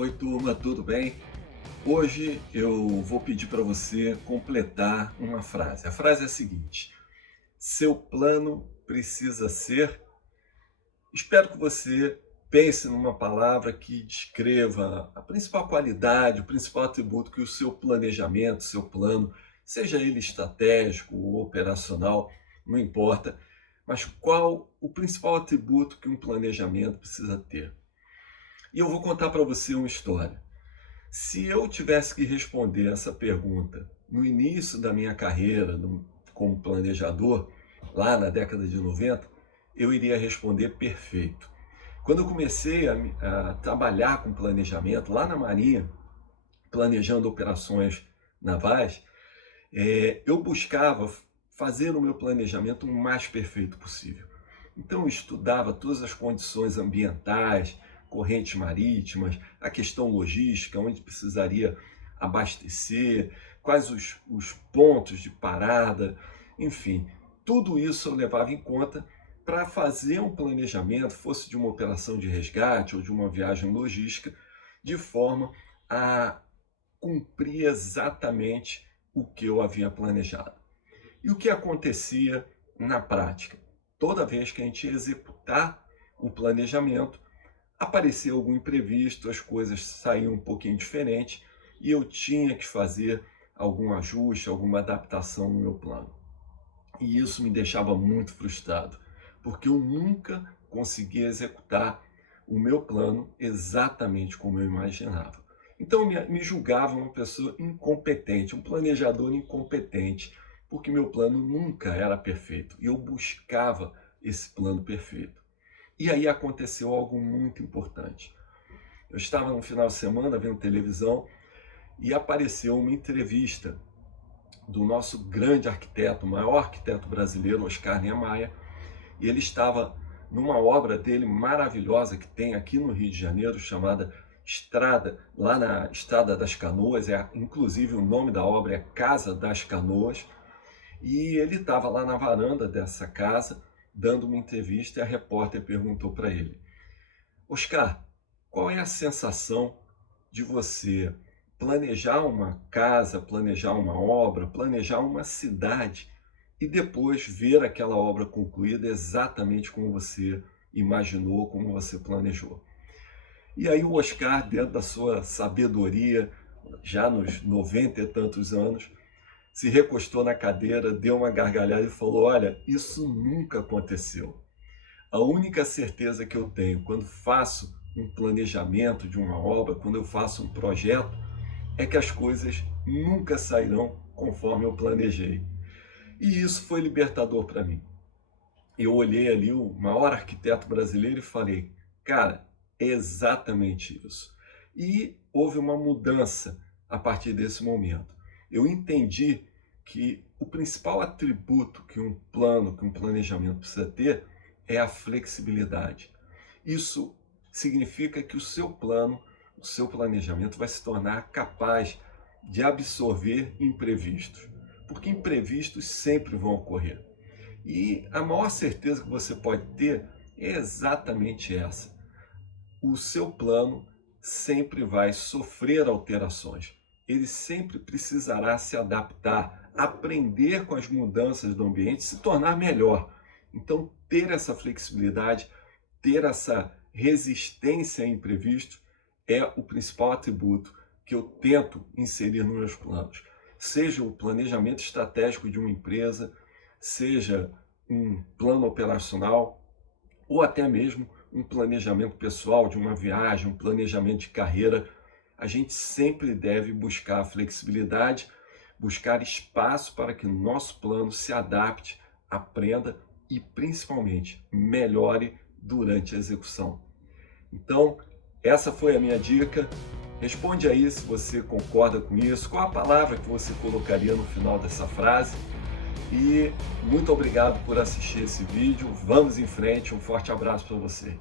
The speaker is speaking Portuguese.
Oi, turma, tudo bem? Hoje eu vou pedir para você completar uma frase. A frase é a seguinte: seu plano precisa ser. Espero que você pense numa palavra que descreva a principal qualidade, o principal atributo que o seu planejamento, seu plano, seja ele estratégico ou operacional, não importa, mas qual o principal atributo que um planejamento precisa ter. E eu vou contar para você uma história. Se eu tivesse que responder essa pergunta no início da minha carreira como planejador, lá na década de 90, eu iria responder perfeito. Quando eu comecei a trabalhar com planejamento lá na Marinha, planejando operações navais, eu buscava fazer o meu planejamento o mais perfeito possível. Então eu estudava todas as condições ambientais, correntes marítimas, a questão logística, onde precisaria abastecer, quais os pontos de parada, enfim, tudo isso eu levava em conta para fazer um planejamento, fosse de uma operação de resgate ou de uma viagem logística, de forma a cumprir exatamente o que eu havia planejado. E o que acontecia na prática? Toda vez que a gente ia executar o planejamento, aparecia algum imprevisto, as coisas saíam um pouquinho diferente e eu tinha que fazer algum ajuste, alguma adaptação no meu plano. E isso me deixava muito frustrado, porque eu nunca conseguia executar o meu plano exatamente como eu imaginava. Então me julgava uma pessoa incompetente, um planejador incompetente, porque meu plano nunca era perfeito e eu buscava esse plano perfeito. E aí aconteceu algo muito importante. Eu estava no final de semana vendo televisão e apareceu uma entrevista do nosso grande arquiteto, o maior arquiteto brasileiro, Oscar Niemeyer, e ele estava numa obra dele maravilhosa que tem aqui no Rio de Janeiro, chamada Estrada, lá na Estrada das Canoas, inclusive o nome da obra é Casa das Canoas, e ele estava lá na varanda dessa casa, dando uma entrevista, e a repórter perguntou para ele: Oscar, qual é a sensação de você planejar uma casa, planejar uma obra, planejar uma cidade e depois ver aquela obra concluída exatamente como você imaginou, como você planejou? E aí o Oscar, dentro da sua sabedoria, já nos 90 e tantos anos, se recostou na cadeira, deu uma gargalhada e falou: olha, isso nunca aconteceu. A única certeza que eu tenho quando faço um planejamento de uma obra, quando eu faço um projeto, é que as coisas nunca sairão conforme eu planejei. E isso foi libertador para mim. Eu olhei ali o maior arquiteto brasileiro e falei: cara, é exatamente isso. E houve uma mudança a partir desse momento. Eu entendi que o principal atributo que um plano, que um planejamento precisa ter é a flexibilidade. Isso significa que o seu plano, o seu planejamento vai se tornar capaz de absorver imprevistos, porque imprevistos sempre vão ocorrer. E a maior certeza que você pode ter é exatamente essa: o seu plano sempre vai sofrer alterações. Ele sempre precisará se adaptar, aprender com as mudanças do ambiente, se tornar melhor. Então, ter essa flexibilidade, ter essa resistência a imprevistos é o principal atributo que eu tento inserir nos meus planos. Seja o planejamento estratégico de uma empresa, seja um plano operacional ou até mesmo um planejamento pessoal de uma viagem, um planejamento de carreira, a gente sempre deve buscar flexibilidade, buscar espaço para que o nosso plano se adapte, aprenda e principalmente melhore durante a execução. Então, essa foi a minha dica. Responde aí se você concorda com isso, qual a palavra que você colocaria no final dessa frase. E muito obrigado por assistir esse vídeo. Vamos em frente, um forte abraço para você.